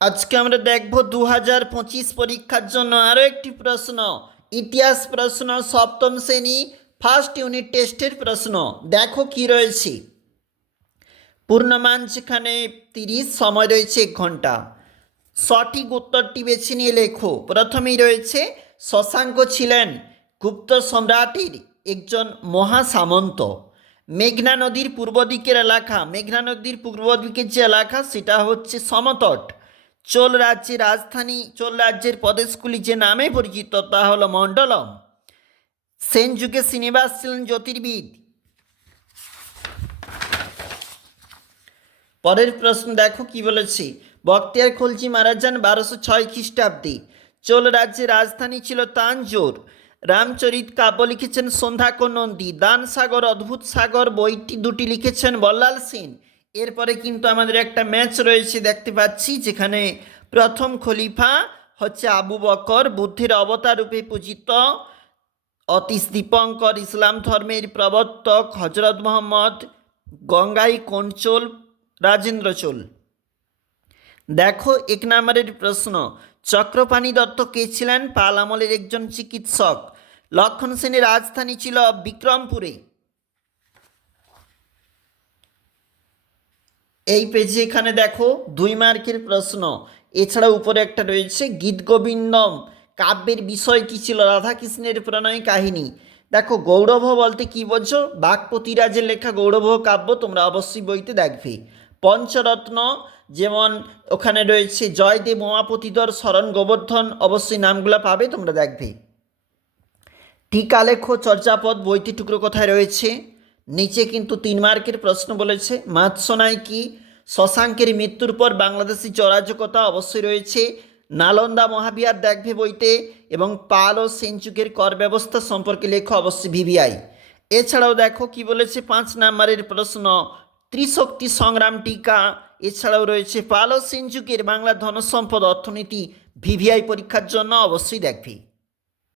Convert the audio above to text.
আজকে আমরা দেখব 2025 পরীক্ষার জন্য আরও একটি প্রশ্ন। ইতিহাস প্রশ্ন, সপ্তম শ্রেণী, ফার্স্ট ইউনিট টেস্টের প্রশ্ন। দেখো কি রয়েছে। পূর্ণমান যেখানে 30, সময় রয়েছে 1 ঘন্টা। সঠিক উত্তরটি বেছে নিয়ে লেখো। প্রথমেই রয়েছে শশাঙ্ক ছিলেন গুপ্ত সম্রাটের একজন মহাসামন্ত। মেঘনা নদীর পূর্ব দিকের এলাকা, মেঘনা নদীর পূর্ব দিকের যে এলাকা সেটা হচ্ছে সমতট। চোল রাজ্যের রাজধানী, চোল রাজ্যের প্রদেশগুলি যে নামে পরিচিত তা হলো মণ্ডলম। সেন যুগে শ্রীনিবাস ছিলেন জ্যোতির্বিদ। পরের প্রশ্ন দেখো কি বলেছে। বখতিয়ার খলজি মারা যান 1206 খ্রিস্টাব্দে। চোল রাজ্যের রাজধানী ছিল তাঞ্জোর। রামচরিত কাব্য লিখেছেন সন্ধ্যাকর নন্দী। দান সাগর অদ্ভুত সাগর বইটি দুটি লিখেছেন বল্লাল সেন। এরপরে কিন্তু আমাদের একটা ম্যাচ রয়েছে দেখতে পাচ্ছি, যেখানে প্রথম খলিফা হচ্ছে আবু বকর, বুদ্ধের অবতার রূপে পূজিত অতীশ দীপঙ্কর, ইসলাম ধর্মের প্রবর্তক হজরত মোহাম্মদ, গঙ্গাই কোনচোল, রাজেন্দ্র চোল। দেখো 1 নম্বরের প্রশ্ন। চক্রপাণি দত্ত কে ছিলেন? পাল আমলের একজন চিকিৎসক। লক্ষণ সেনের রাজধানী ছিল বিক্রমপুরে। এই পেজে এখানে দেখো 2 মার্কের প্রশ্ন। এছাড়া উপরে একটা রয়েছে গীতগোবিন্দম কাব্যের বিষয় কী ছিল? রাধাকৃষ্ণের প্রণয় কাহিনী। দেখো গৌরব বলতে কি বোঝো? বাগপতিরাজের লেখা গৌরব কাব্য তোমরা অবশ্যই বইতে দেখবে। পঞ্চরত্ন যেমন ওখানে রয়েছে জয়দেব, উমাপতিধর, শরণ, গোবর্ধন, অবশ্যই নামগুলো পাবে, তোমরা দেখবে। টিকা লেখো চর্যাপদ বইটি টুকরো কোথায় রয়েছে? নিচে কিন্তু 3 মার্কের প্রশ্ন বলেছে। মাৎসনাই কি? শশাঙ্কের মৃত্যুর পর বাংলাদেশি অরাজকতা অবশ্যই রয়েছে। নালন্দা মহাবিহার দেখবে বইতে। এবং পাল ও সেন যুগের কর ব্যবস্থা সম্পর্কে লেখো অবশ্যই ভিভিআই। এছাড়াও দেখো কি বলেছে 5 নম্বরের প্রশ্ন। ত্রিশক্তি সংগ্রাম টিকা। এছাড়াও রয়েছে পাল ও সেন যুগের বাংলা ধনসম্পদ অর্থনীতি, ভিভিআই পরীক্ষার জন্য অবশ্যই দেখবে।